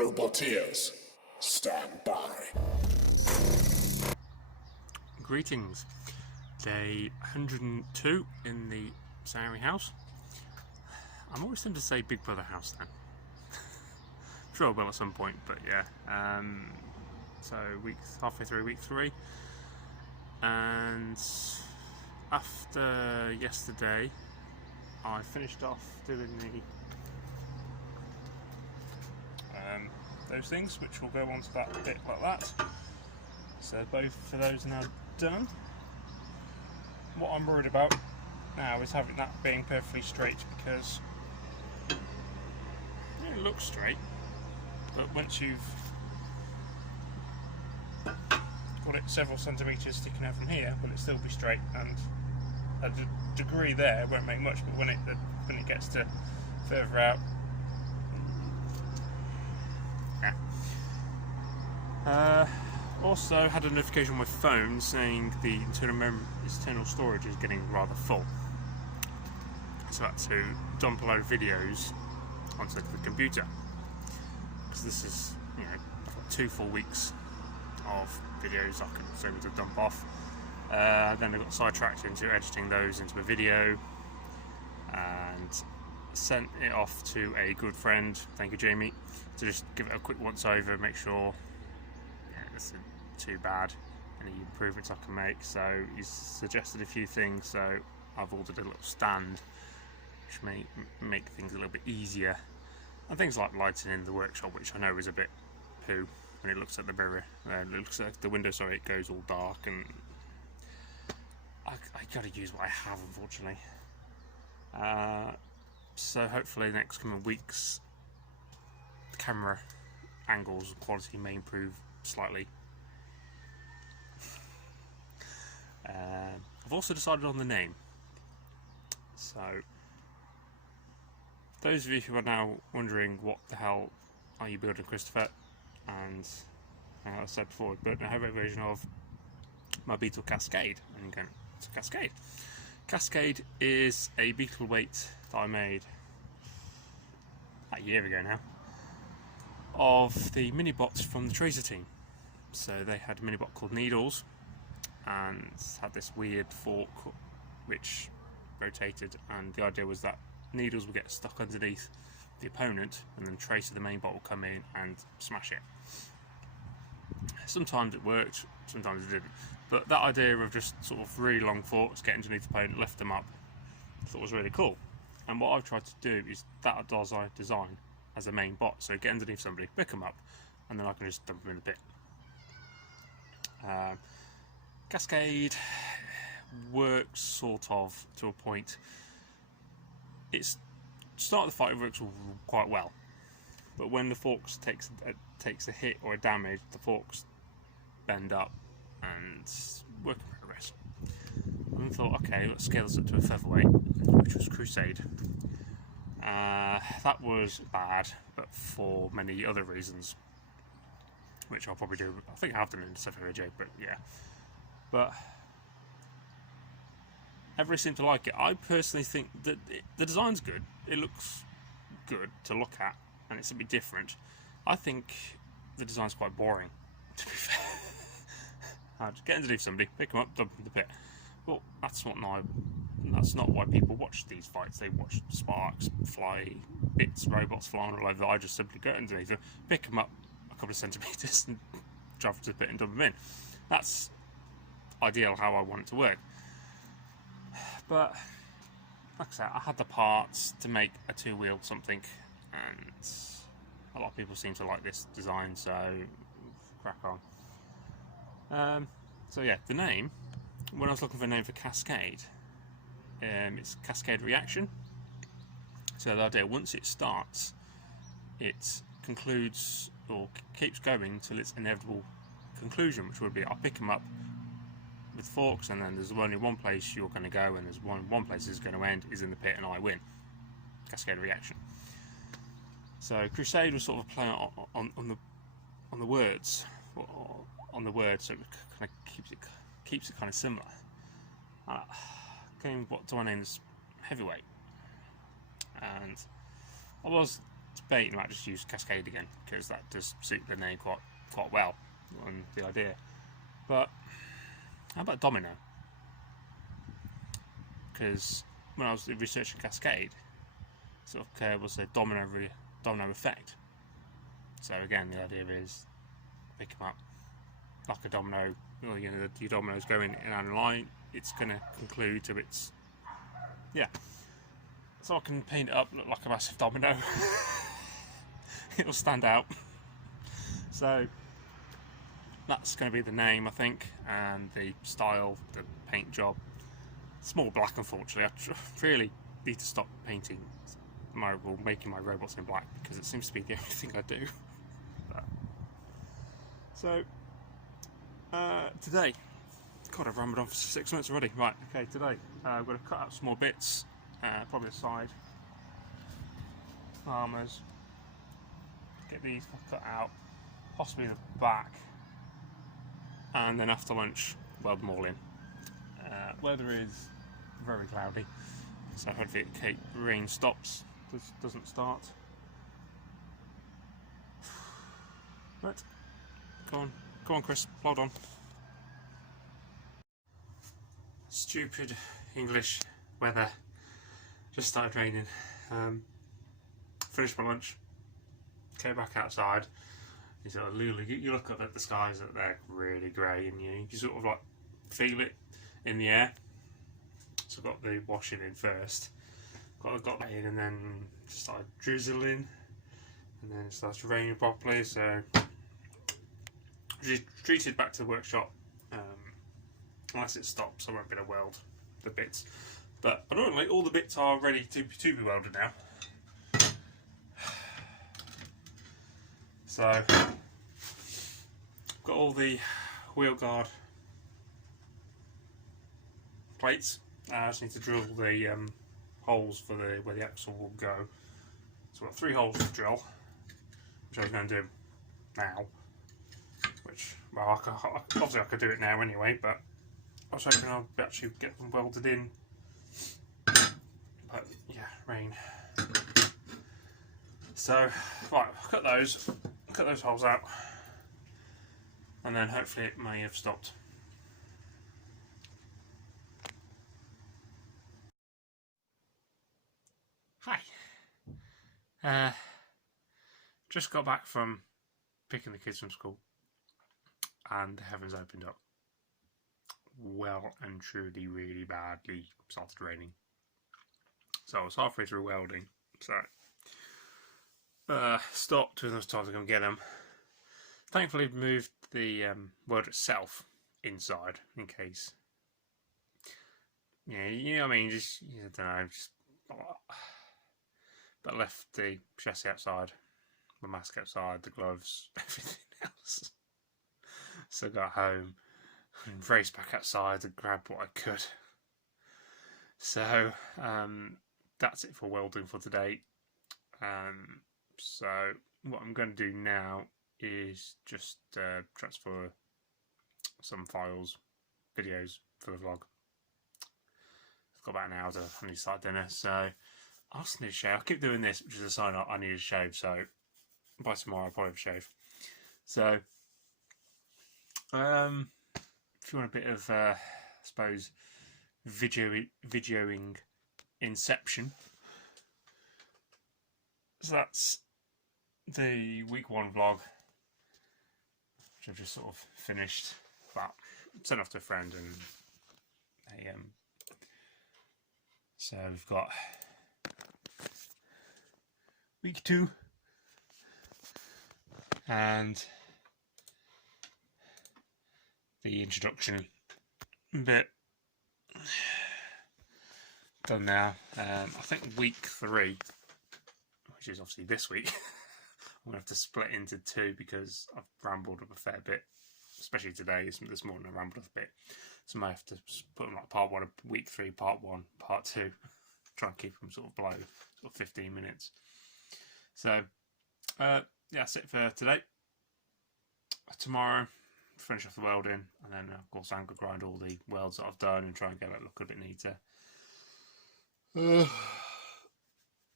Roboteers, stand by. Greetings. Day 102 in the Sari house. I'm always tempted to say Big Brother house then. I'm sure I will at some point, but yeah. So halfway through week 3. And after yesterday, I finished off doing those things, which will go on to that bit like that. So both of those are now done. What I'm worried about now is having that being perfectly straight, because it looks straight, but once you've got it several centimetres sticking out from here, will it still be straight? And a degree there won't make much, but when it gets to further out, yeah. Also had a notification on my phone saying the internal storage is getting rather full, so I had to dump a load of videos onto the computer, because this is, I've got 2 full weeks of videos I can so to dump off. Then I got sidetracked into editing those into a video and sent it off to a good friend, thank you Jamie, to just give it a quick once over, make sure this isn't too bad, any improvements I can make. So he's suggested a few things, so I've ordered a little stand which may make things a little bit easier, and things like lighting in the workshop, which I know is a bit poo when it looks at the mirror, it looks at the window, sorry, it goes all dark, and I gotta use what I have, unfortunately. So hopefully the next coming weeks the camera angles and quality may improve slightly. I've also decided on the name. So those of you who are now wondering what the hell are you building, Christopher, and as I said before, we're building a heavy version of my Beetle Cascade, and you're going, it's a Cascade. Cascade is a Beetle weight that I made a year ago now of the mini bots from the Tracer team. So they had a mini bot called Needles, and had this weird fork which rotated, and the idea was that Needles would get stuck underneath the opponent, and then Tracer, the main bot, will come in and smash it. Sometimes it worked, sometimes it didn't, but that idea of just sort of really long forks, get underneath the opponent, lift them up, I thought was really cool. And what I've tried to do is that design as a main bot, so get underneath somebody, pick them up, and then I can just dump them in the pit. Cascade works sort of to a point. It's start of the fight, it works quite well, but when the forks takes a hit or a damage, the forks bend up and work in progress. And I thought, okay, let's scale this up to a featherweight, which was Crusade. That was bad, but for many other reasons, which I'll probably do. I think I have done in Sephora J, but yeah. But everybody seemed to like it. I personally think that the design's good. It looks good to look at, and it's a bit different. I think the design's quite boring, to be fair. I'd get underneath somebody, pick them up, dump them in the pit. Well, that's not why people watch these fights. They watch sparks fly, bits, robots flying all over. I just simply go underneath them, pick them up a couple of centimetres, and drive to the pit and dump them in. That's ideal how I want it to work. But like I said, I had the parts to make a 2-wheeled something, and a lot of people seem to like this design, so crack on. So yeah, the name, when I was looking for a name for Cascade, it's Cascade Reaction. So the idea, once it starts, it concludes or keeps going till its inevitable conclusion, which would be I'll pick them up with forks, and then there's only one place you're going to go, and there's one place is going to end is in the pit, and I win. Cascade Reaction. So Crusade was sort of playing on the words, on the word, so it kind of keeps it kind of similar. What do I name this? Heavyweight. And I was debating might just use Cascade again, because that does suit the name quite well and the idea. But how about Domino? Because when I was researching Cascade, sort of was a domino effect. So again, the idea is pick them up like a domino. Well, you know, your dominoes going in a line. It's going to conclude to its So I can paint it up, look like a massive domino. It'll stand out. So that's going to be the name, I think, and the style, the paint job. It's more black, unfortunately. I really need to stop painting making my robots in black, because it seems to be the only thing I do. But, so today, God, I've rambled on for 6 minutes already. Right, okay, today I'm going to cut out some more bits, probably the side armours, get these cut out, possibly the back, and then after lunch weld them all in. Weather is very cloudy, so hopefully rain stops, doesn't start. Right, go on Chris, plod on. Stupid English weather, just started raining. Finished my lunch, came back outside. You sort of you look up at the skies, that they're really grey, and you sort of like feel it in the air. So I got the washing in first, got that in, and then just started drizzling, and then it started raining properly. So retreated back to the workshop. Unless it stops, I won't be able to weld the bits. But annoyingly, all the bits are ready to be welded now. So got all the wheel guard plates. I just need to drill the holes for where the axle will go. So I've got 3 holes to drill, which I was going to do now. Which, well, obviously I could do it now anyway, but I was hoping I'd actually get them welded in. But yeah, rain. So right, cut those holes out, and then hopefully it may have stopped. Hi. Just got back from picking the kids from school, and the heavens opened up. Well and truly, really badly started raining. So I was halfway through welding, so stopped when I was told to go and get them. Thankfully, moved the welder itself inside in case. Yeah, you know what I mean. Just I don't know, but left the chassis outside, the mask outside, the gloves, everything else. So I got home and raced back outside to grab what I could. So that's it for welding for today. So what I'm going to do now is just transfer some files, videos for the vlog. I've got about an hour to need to start dinner, so I also need to shave. I keep doing this, which is a sign I need to shave, so by tomorrow I'll probably have a shave. So if you want a bit of I suppose videoing inception, so that's the week 1 vlog, which I've just sort of finished, but sent off to a friend, and so we've got week 2 and the introduction bit done now. I think week 3, which is obviously this week, I'm going to have to split into 2 because I've rambled up a fair bit, especially today. This morning I rambled up a bit, so I might have to put them like part 1 of week 3, part 1, part 2. Try and keep them sort of below sort of 15 minutes. So yeah, that's it for today. Tomorrow, finish off the welding, and then of course I'm going to grind all the welds that I've done and try and get it look a bit neater.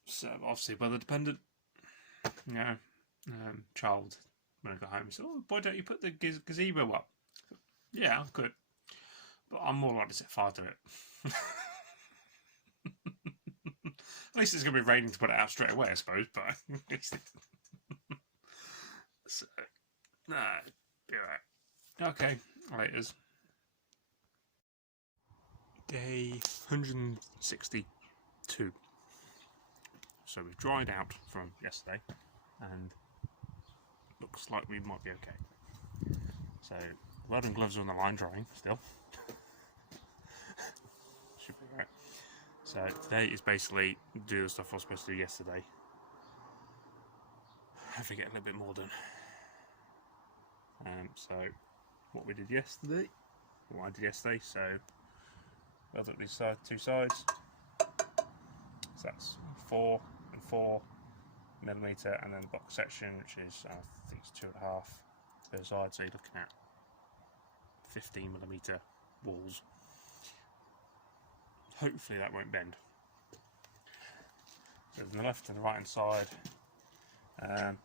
So obviously weather dependent. child, when I got home, he said, "Oh, why don't you put the gazebo up?" Yeah, I could, but I'm more likely to set fire to it. At least it's going to be raining to put it out straight away, I suppose. But so, no, be alright. Okay, laters. Day 162. So we've dried out from yesterday, and looks like we might be okay. So welding gloves are on the line drying still. Should be right. So today is basically do the stuff I was supposed to do yesterday. Hopefully get a little bit more done. So what we did yesterday, what I did yesterday, so weld up these two sides. So that's 4 and 4 millimeter, and then the box section, which is I think it's 2.5 per side. So you're looking at 15 millimeter walls. Hopefully that won't bend. So on the left and the right hand side,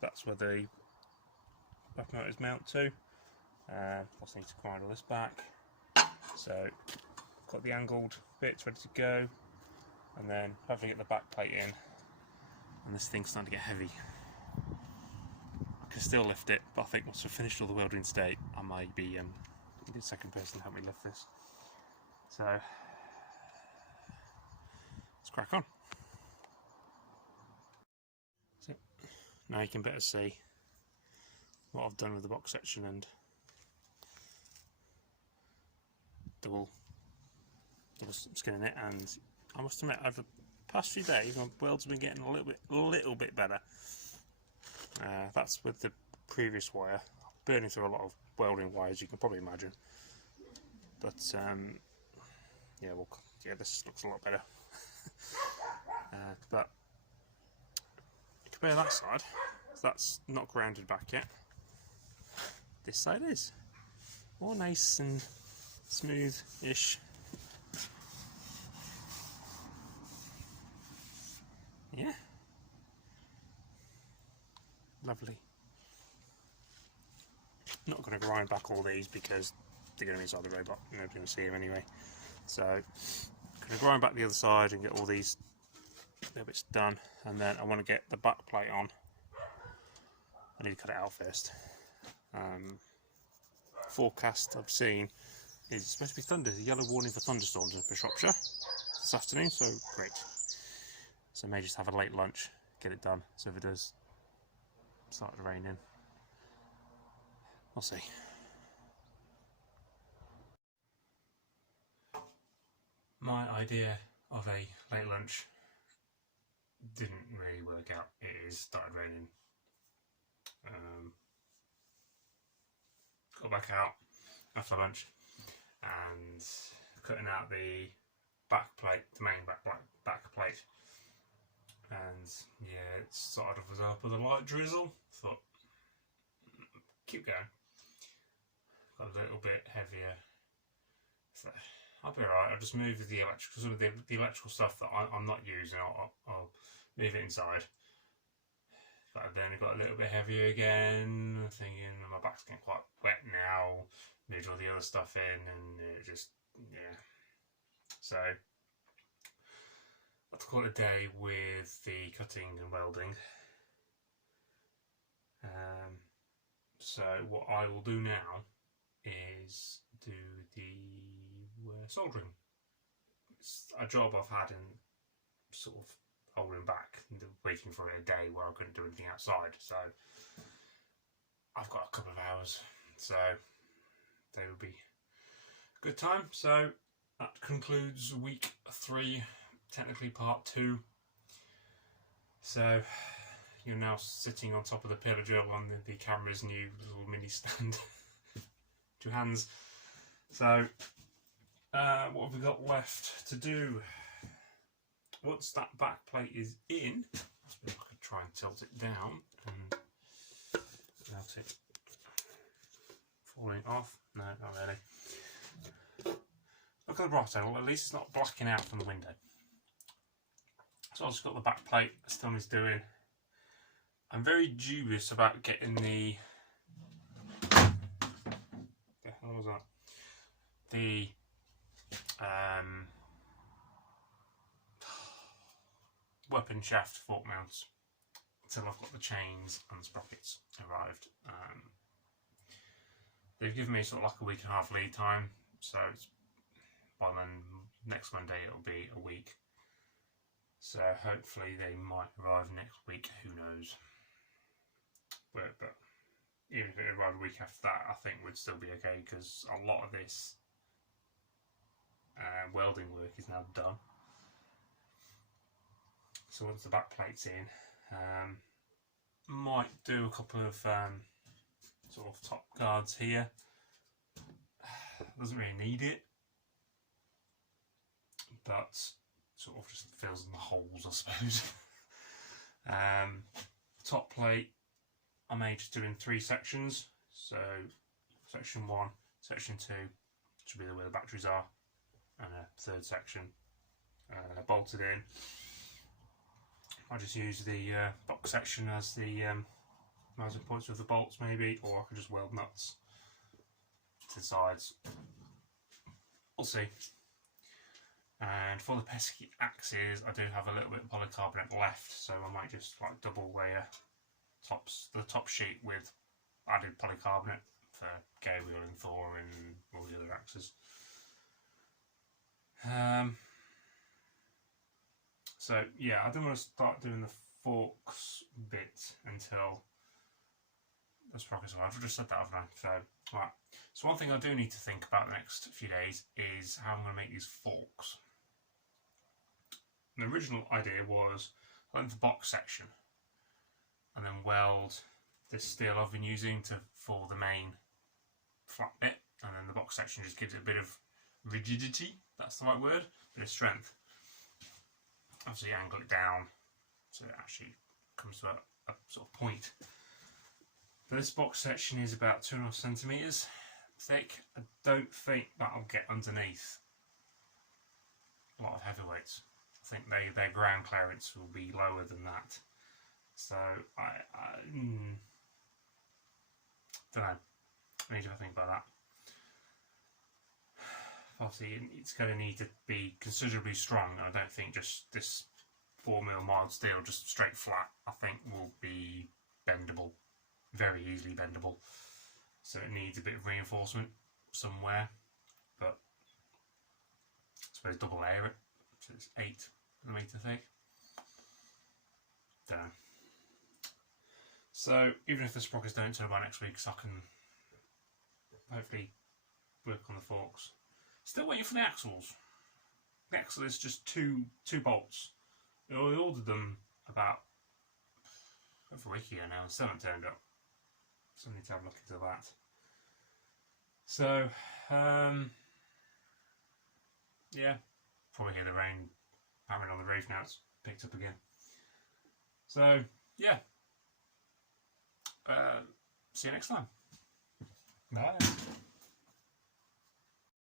that's where the back motors mount to. Also need to grind all this back. So got the angled bits ready to go, and then hopefully get the back plate in. And this thing's starting to get heavy. I can still lift it, but I think once I've finished all the welding today, I might be the second person to help me lift this. So let's crack on. So now you can better see what I've done with the box section and double skinning it. And I must admit, over the past few days my welds have been getting a little bit better. That's with the previous wire, burning through a lot of welding wires, you can probably imagine. But yeah, this looks a lot better. But compare that side, so that's not grounded back yet. This side is all nice and smooth-ish. Yeah, lovely. Not going to grind back all these because they're going to be inside the robot. Nobody's going to see them anyway. So, going to grind back the other side and get all these little bits done, and then I want to get the back plate on. I need to cut it out first. Forecast I've seen is supposed to be thunder. There's a yellow warning for thunderstorms in for Shropshire this afternoon, so great. So I may just have a late lunch, get it done. So if it does start to rain in, I'll see. My idea of a late lunch didn't really work out. It started raining. Got back out after lunch and cutting out the back plate, the main back plate, and yeah, it started off as up with a light drizzle. Thought, keep going. Got a little bit heavier. So I'll be alright. I'll just move the electrical, some of the electrical stuff that I'm not using. I'll move it inside. But then it got a little bit heavier again. Thinking my back's getting quite wet now. Moved all the other stuff in, and it just, yeah. So let's call it a day with the cutting and welding. So what I will do now is do the soldering. It's a job I've had in sort of holding back, waiting for a day where I couldn't do anything outside. So I've got a couple of hours, so they will be a good time. So that concludes week 3, technically part 2. So you're now sitting on top of the pillar drill on the camera's new little mini stand. 2 hands. So what have we got left to do? Once that back plate is in, I suppose I could try and tilt it down and without it falling off. No, not really. Look at the bright angle, at least it's not blacking out from the window. So I've just got the back plate, still needs doing. I'm very dubious about getting the hell was that? The weapon shaft fork mounts until I've got the chains and the sprockets arrived. They've given me sort of like a week and a half lead time, so it's by then next Monday it'll be a week. So hopefully they might arrive next week. Who knows? But even if it arrived a week after that, I think we'd still be okay because a lot of this welding work is now done. So once the back plate's in, might do a couple of sort of top guards here. Doesn't really need it, but sort of just fills in the holes, I suppose. Top plate, I may just do in 3 sections. So section 1, section 2 should be where the batteries are, and a 3rd section bolted in. I just use the box section as the mounting points with the bolts maybe, or I could just weld nuts to the sides. We'll see. And for the pesky axes, I do have a little bit of polycarbonate left, so I might just like double layer the top sheet with added polycarbonate for gear wheeling Thor and all the other axes. So yeah, I don't want to start doing the forks bit until the sprockets arrive. I've just said that, haven't I? So, right. So one thing I do need to think about the next few days is how I'm going to make these forks. The original idea was I went for the box section and then weld this steel I've been using for the main flat bit, and then the box section just gives it a bit of rigidity, that's the right word, a bit of strength. Obviously angle it down so it actually comes to a sort of point. But this box section is about 2.5 centimetres thick. I don't think that'll get underneath a lot of heavyweights. I think their ground clearance will be lower than that. So I don't know. I need to think about that. Obviously, it's going to need to be considerably strong. I don't think just this 4mm mild steel, just straight flat, I think will be bendable, very easily bendable. So it needs a bit of reinforcement somewhere, but I suppose double layer it, so it's 8mm thick. Don't know. So even if the sprockets don't turn by next week, so I can hopefully work on the forks. Still waiting for the axles. The axle is just two bolts. I ordered them about over a week ago now and still haven't turned up. So I need to have a look into that. So, yeah, probably hear the rain hammering on the roof now. It's picked up again. So, yeah. See you next time. Bye.